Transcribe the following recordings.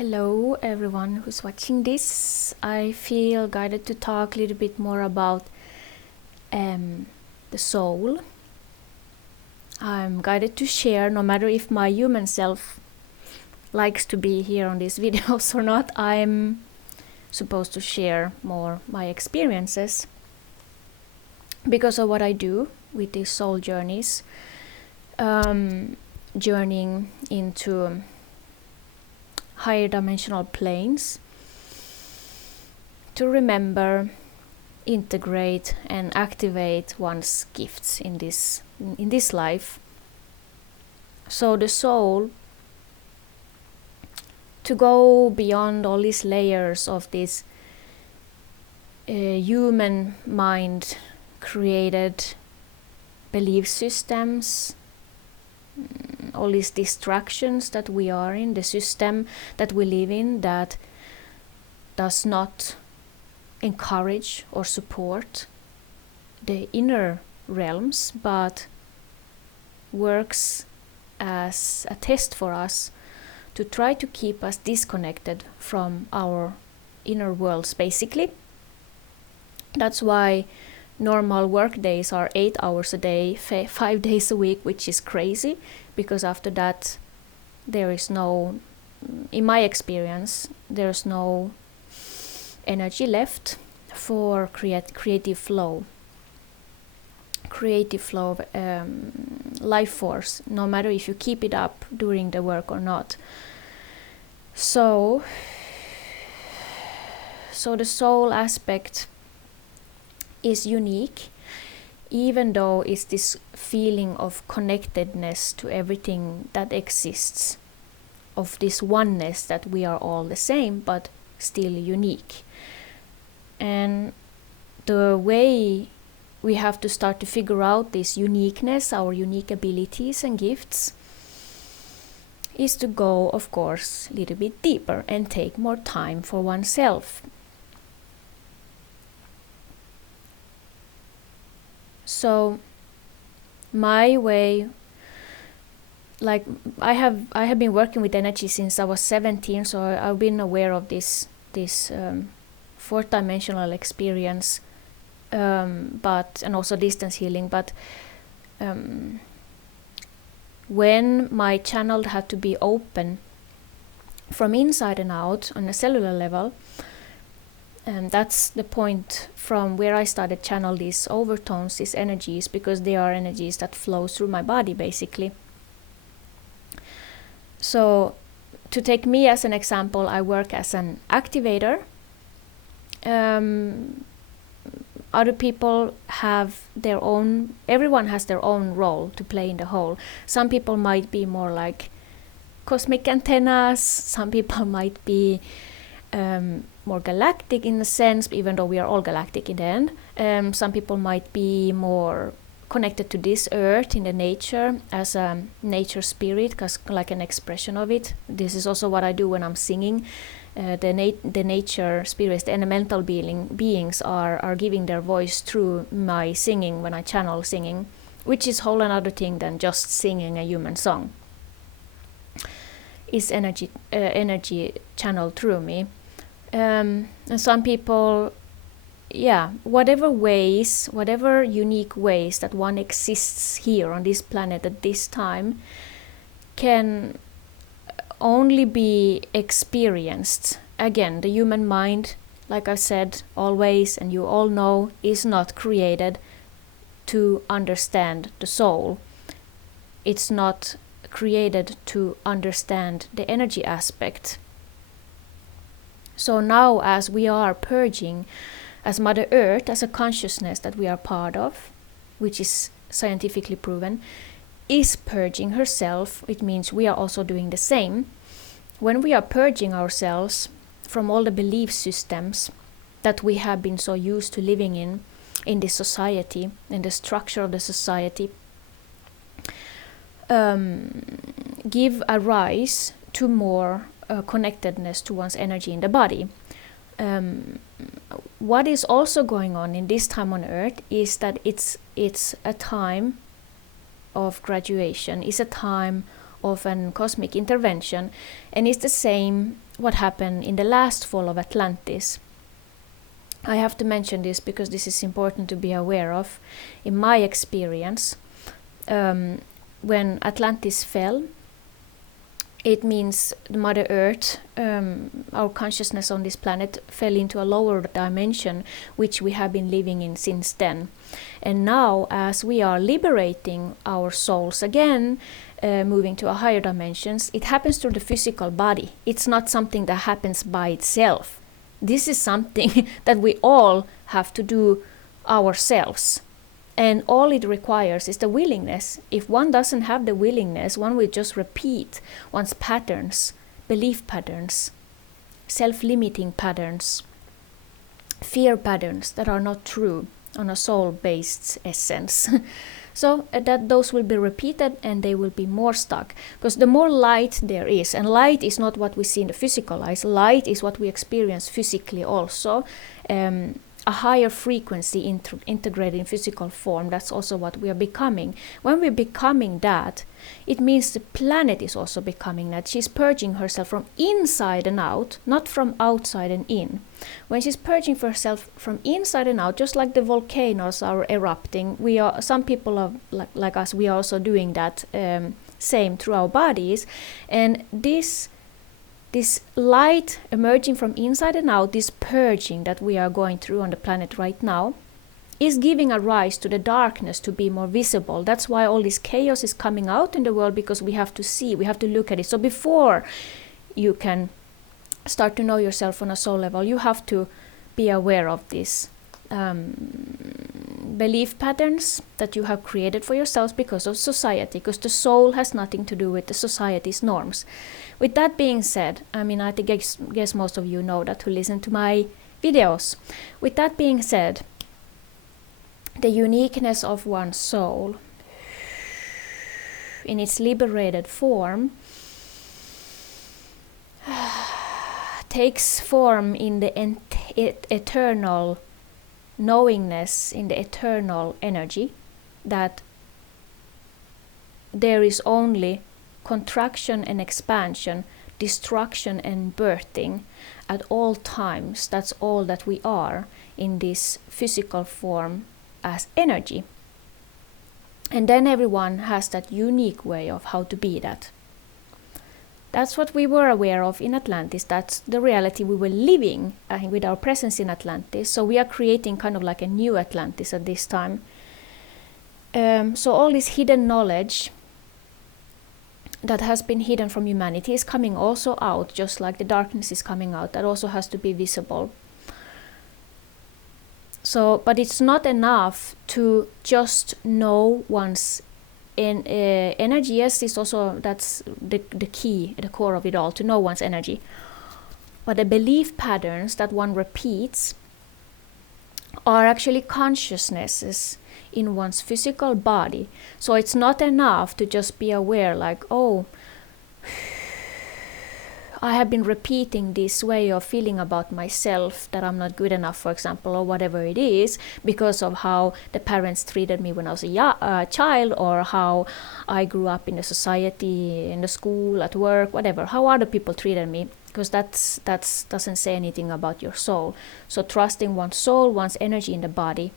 Hello everyone who's watching this. I feel guided to talk a little bit more about the soul. I'm guided to share, no matter if my human self likes to be here on these videos or not. I'm supposed to share more my experiences because of what I do with these soul journeys, journeying into higher dimensional planes, to remember, integrate and activate one's gifts in this life. So the soul, to go beyond all these layers of this human mind created belief systems, all these distractions that we are in, the system that we live in that does not encourage or support the inner realms, but works as a test for us to try to keep us disconnected from our inner worlds, basically. That's why normal work days are 8 hours a day, 5 days a week, which is crazy, because after that there is no, in my experience, there's no energy left for creative flow, life force, no matter if you keep it up during the work or not. So the soul aspect is unique, even though it's this feeling of connectedness to everything that exists, of this oneness that we are all the same but still unique. And the way we have to start to figure out this uniqueness, our unique abilities and gifts, is to go, of course, a little bit deeper and take more time for oneself. So my way, like I have been working with energy since I was 17, so I've been aware of this fourth dimensional experience, but and also distance healing. But when my channel had to be open from inside and out on a cellular level, and that's the point from where I started channel these overtones, these energies, because they are energies that flow through my body, basically. So to take me as an example, I work as an activator. Other people have their own, everyone has their own role to play in the whole. Some people might be more like cosmic antennas, some people might be more galactic in a sense, even though we are all galactic in the end. Some people might be more connected to this earth in the nature as a nature spirit, because like an expression of it. This is also what I do when I'm singing. The nature spirits, the elemental beings are giving their voice through my singing when I channel singing, which is whole another thing than just singing a human song. Is energy channeled through me. And some people, whatever unique ways that one exists here on this planet at this time can only be experienced. Again, the human mind, like I said always, and you all know, is not created to understand the soul. It's not created to understand the energy aspect. So now, as we are purging, as Mother Earth, as a consciousness that we are part of, which is scientifically proven, is purging herself, it means we are also doing the same. When we are purging ourselves from all the belief systems that we have been so used to living in this society, in the structure of the society, give a rise to more connectedness to one's energy in the body. What is also going on in this time on Earth is that it's a time of graduation, is a time of an cosmic intervention, and it's the same what happened in the last fall of Atlantis. I have to mention this because this is important to be aware of. In my experience, when Atlantis fell, it means Mother Earth, our consciousness on this planet, fell into a lower dimension, which we have been living in since then. And now, as we are liberating our souls again, moving to a higher dimensions, it happens through the physical body. It's not something that happens by itself. This is something that we all have to do ourselves. And all it requires is the willingness. If one doesn't have the willingness, one will just repeat one's patterns, belief patterns, self-limiting patterns, fear patterns that are not true on a soul-based essence. So that those will be repeated and they will be more stuck. Because the more light there is, and light is not what we see in the physical eyes, light is what we experience physically also. A higher frequency integrated in physical form, that's also what we are becoming. When we're becoming that, it means the planet is also becoming that. She's purging herself from inside and out, not from outside and in. When she's purging herself from inside and out, just like the volcanoes are erupting, some people are like us, we are also doing that same through our bodies. And this light emerging from inside and out, this purging that we are going through on the planet right now, is giving a rise to the darkness to be more visible. That's why all this chaos is coming out in the world, because we have to see, we have to look at it. So before you can start to know yourself on a soul level, you have to be aware of this belief patterns that you have created for yourselves because of society, because the soul has nothing to do with the society's norms. With that being said, I mean, I guess most of you know that who listen to my videos. With that being said, the uniqueness of one's soul in its liberated form takes form in the eternal knowingness, in the eternal energy, that there is only contraction and expansion, destruction and birthing at all times. That's all that we are in this physical form as energy. And then everyone has that unique way of how to be that. That's what we were aware of in Atlantis. That's the reality we were living with our presence in Atlantis. So we are creating kind of like a new Atlantis at this time. So all this hidden knowledge that has been hidden from humanity is coming also out, just like the darkness is coming out. That also has to be visible. So, but it's not enough to just know one's energy. Yes, it's also, that's the key, the core of it all, to know one's energy. But the belief patterns that one repeats are actually consciousnesses in one's physical body. So it's not enough to just be aware, like, oh, I have been repeating this way of feeling about myself, that I'm not good enough, for example, or whatever it is, because of how the parents treated me when I was a child, or how I grew up in the society, in the school, at work, whatever, how other people treated me, because that's doesn't say anything about your soul. So trusting one's soul, one's energy in the body,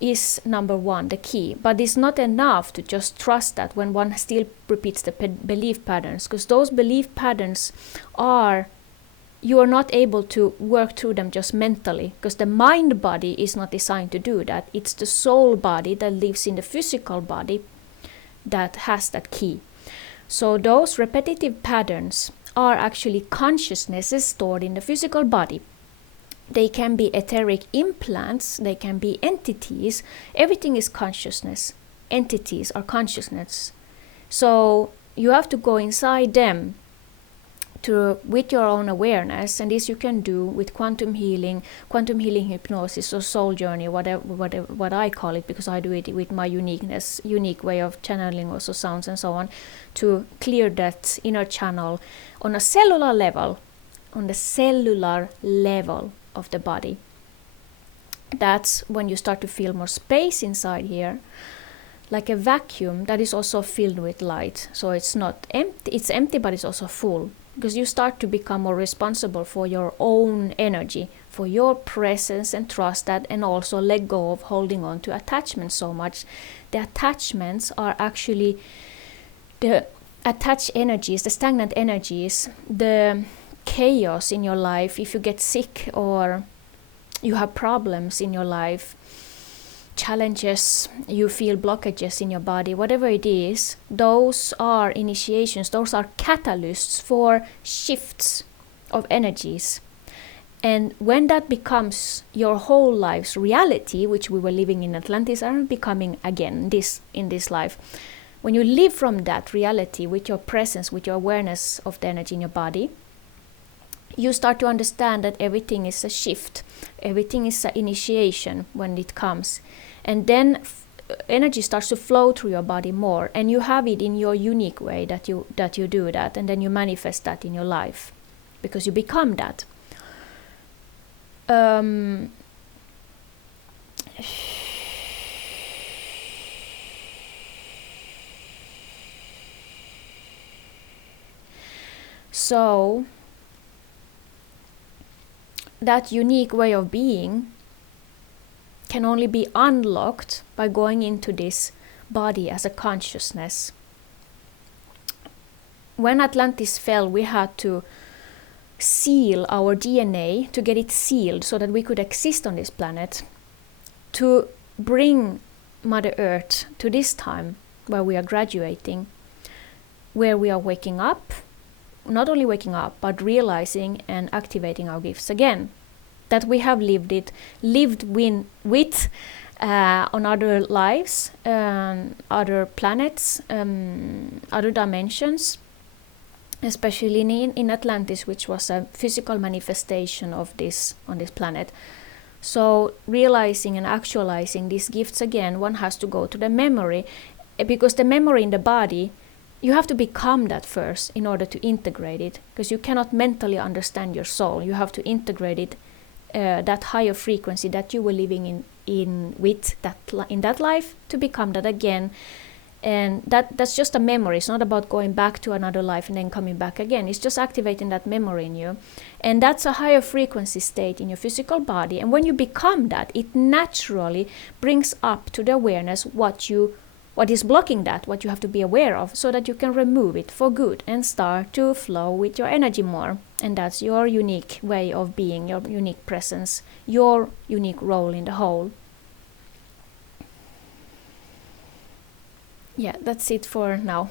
is number one, the key. But it's not enough to just trust that when one still repeats the belief patterns, because those belief patterns you are not able to work through them just mentally, because the mind body is not designed to do that. It's the soul body that lives in the physical body that has that key. So those repetitive patterns are actually consciousnesses stored in the physical body. They can be etheric implants, they can be entities. Everything is consciousness. Entities are consciousness. So you have to go inside them with your own awareness, and this you can do with quantum healing hypnosis, or soul journey, what I call it, because I do it with my unique way of channeling also sounds and so on, to clear that inner channel on a cellular level, of the body. That's when you start to feel more space inside here, like a vacuum that is also filled with light. So it's not empty, it's empty, but it's also full. because you start to become more responsible for your own energy, for your presence, and trust that, and also let go of holding on to attachments so much. The attachments are actually the attached energies, the stagnant energies, the chaos in your life. If you get sick or you have problems in your life, challenges, you feel blockages in your body, whatever it is, those are initiations, those are catalysts for shifts of energies. And when that becomes your whole life's reality, which we were living in Atlantis and becoming again in this life, when you live from that reality with your presence, with your awareness of the energy in your body, you start to understand that everything is a shift, everything is an initiation when it comes. And then energy starts to flow through your body more, and you have it in your unique way that you do that, and then you manifest that in your life because you become that. So that unique way of being can only be unlocked by going into this body as a consciousness. When Atlantis fell, we had to seal our DNA, to get it sealed so that we could exist on this planet, to bring Mother Earth to this time where we are graduating, where we are waking up, not only waking up, but realizing and activating our gifts again. That we have lived with on other lives, other planets, other dimensions, especially in Atlantis, which was a physical manifestation of this on this planet. So realizing and actualizing these gifts again, one has to go to the memory, because the memory in the body, you have to become that first in order to integrate it, because you cannot mentally understand your soul. You have to integrate it, that higher frequency that you were living in that life, to become that again. And that's just a memory. It's not about going back to another life and then coming back again. It's just activating that memory in you. And that's a higher frequency state in your physical body. And when you become that, it naturally brings up to the awareness what is blocking that, what you have to be aware of, so that you can remove it for good and start to flow with your energy more. And that's your unique way of being, your unique presence, your unique role in the whole. Yeah, that's it for now.